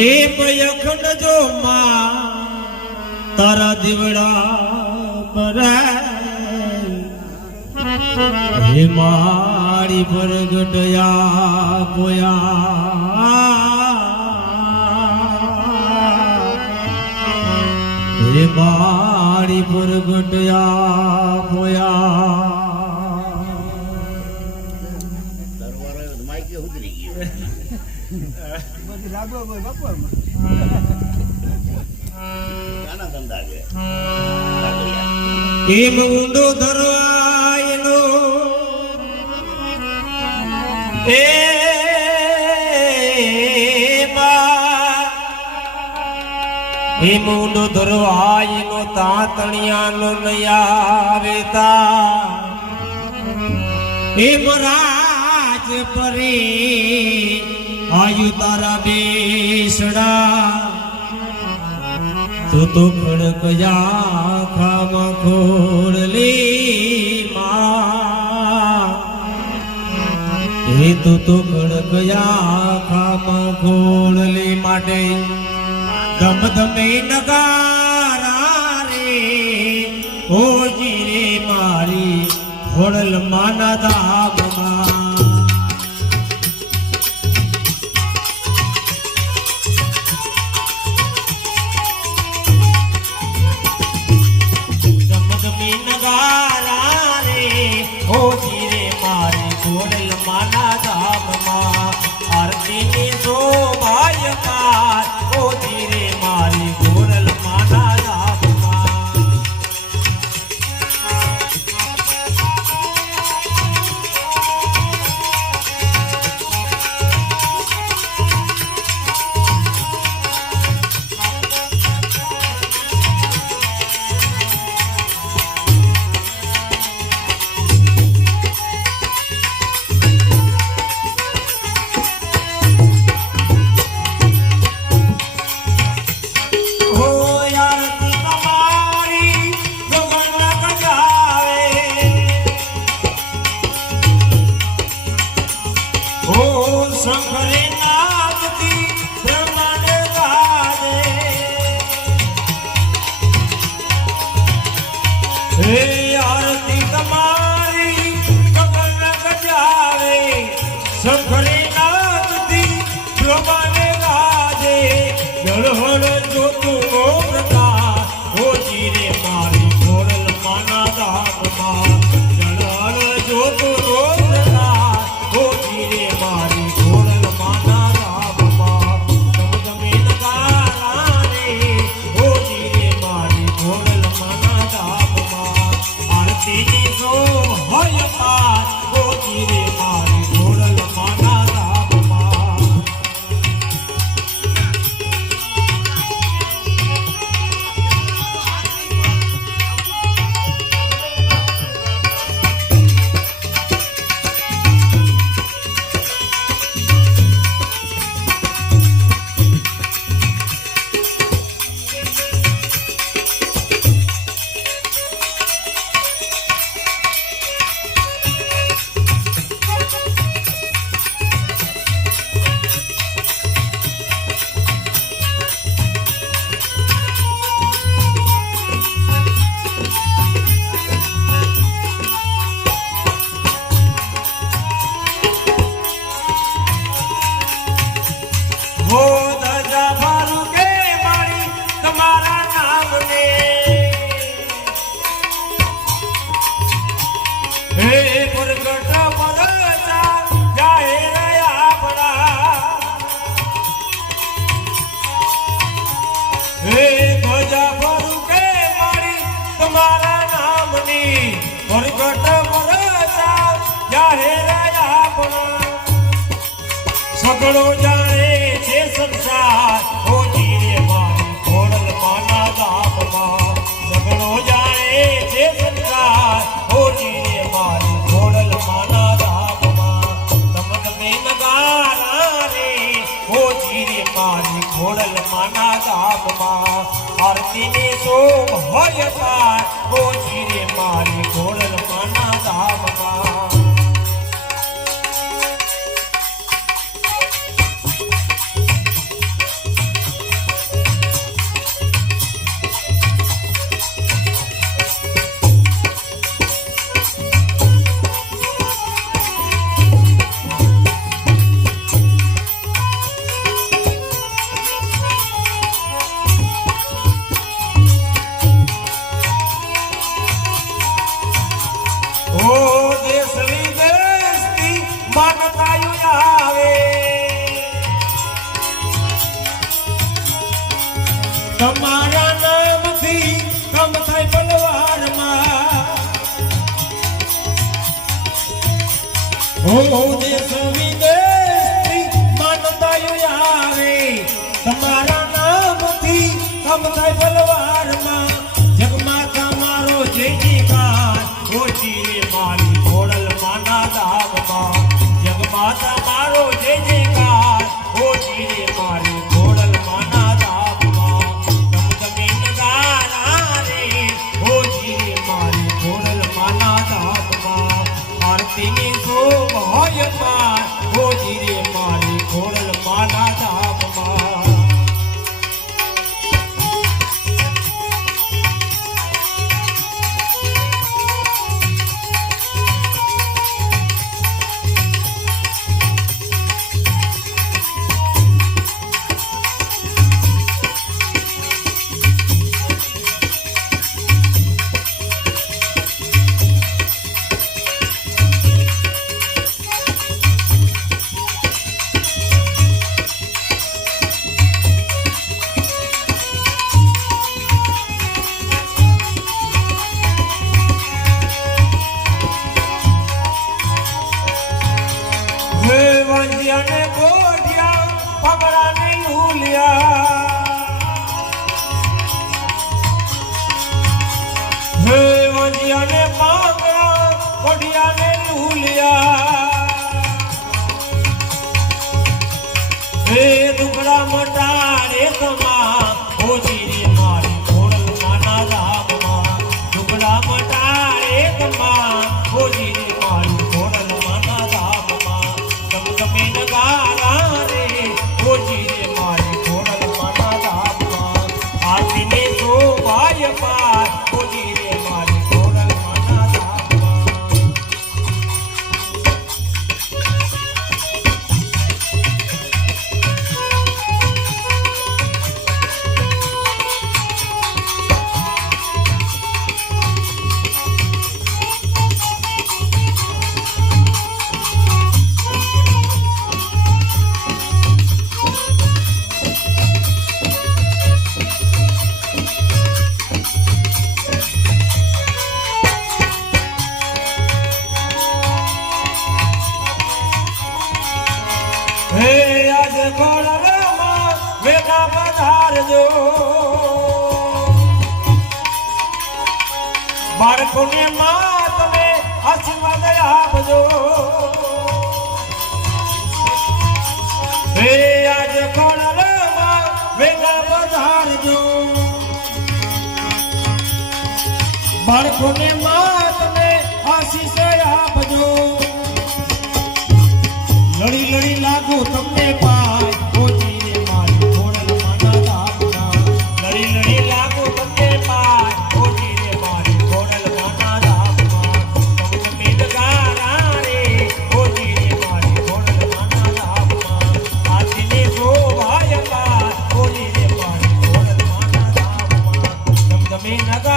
એ મયખંડ જો માં તારા દીવડા ભરાય હે મારી પ્રગટયા પોયા હે મારી પ્રગટયા પોયા એમ ઊંડો ધરવાયનો એમ ઊંડો ધરવાયનો તાતણિયાનો નયાવેતા એમ રાજ પરે આયુ તારા બેસડા તું તો ખડકયા ખામ ખોડલી માં હે તું તો ખડકયા ખામ ખોડલી માટે ધમ ધમે નગારા રે ઓજી રે મારી ખોડલ માના ધામમાં आरती ने जो भाई पार ओ धीरे मारी गोरल माना आरती तुम्हारी गगन गजावे शंकरे नाथ दी प्रमाणे गाजे जल हल जो तुमो प्रकाश हो जीरे मारी खोरल माना धाम जल हल जो तुमो प्रकाश हो जीरे मारी खोरल माना धाम तम नगारा रे हो जीरे मारी खोरल माना धाम आरती जो होय पार हो जीरे मारी खोरल माना हो दजा भारू के मारी तुम्हारा नाम ने हे प्रगट मदचा जाहिर आपड़ा हे दजा भारू के मारी तुम्हारा नाम ने प्रगट मदचा जाहिर आपड़ा सगड़ो जाने संसार हो जीरे मारी खोड़ल माना धाम सगड़ो जाए छे संसार हो जीरे मारी खोड़ल माना धाम तम तमे नगारा रे हो जीरे मारी खोड़ल माना धाम आरती ने सो भय पार हो जीरे मारी खोड़ल माना धाम તમારા નામથી કમ થાય પલવારમાં હો દેશ વિદેશથી માનતાયો આવે તમારા નામથી કમ થાય પલવારમાં જગમાં તમારો જય જયકાર ઓછી રે મારી ખોડલ માના ધામમાં જગમાં તમારો જય જયકાર ઓછી રે મારી ખોડલ માના ધામમાં ધમધમે નગારા રે ઓછી રે મારી ખોડલ માના ધામમાં આરતીની શોભાયમાં ઓછી રે મારી ખોડલ માના ધામમાં અને ગોઢિયા પગડાને લુલિયા હે વંજિયાને પાંગડા ગોઢિયાને લુલિયા હે દુકડા મટાડે તમા ઓછી રે મારી ખોડલ માના ધામમાં દુકડા મટાડે તમા ઓછી રે મારી ખોડલ માના ધામમાં તમે નગારા રે ઓછી રે મારી ખોડલ માના ધામમાં આરતીને શોભાય પાર ઓછી રે મારી ખોડલ માના ધામમાં હે આજ ખોડલમાં વેગા પધારજો બાળકોને માં તમે આશીર્વાદ આપજો હે આજ ખોડલમાં વેગા પધારજો બાળકોને માં તમે આશીષ આપજો લડી લડી લાગો તમને પાય ઓછી રે મારી ખોડલ માના ધામમાં લડી લડી લાગો તમને પાય ઓછી રે મારી ખોડલ માના ધામમાં તમે નગારા રે ઓછી રે મારી ખોડલ માના ધામમાં આરતીને શોભાય પાર ઓછી રે મારી ખોડલ માના ધામમાં તમે નગારા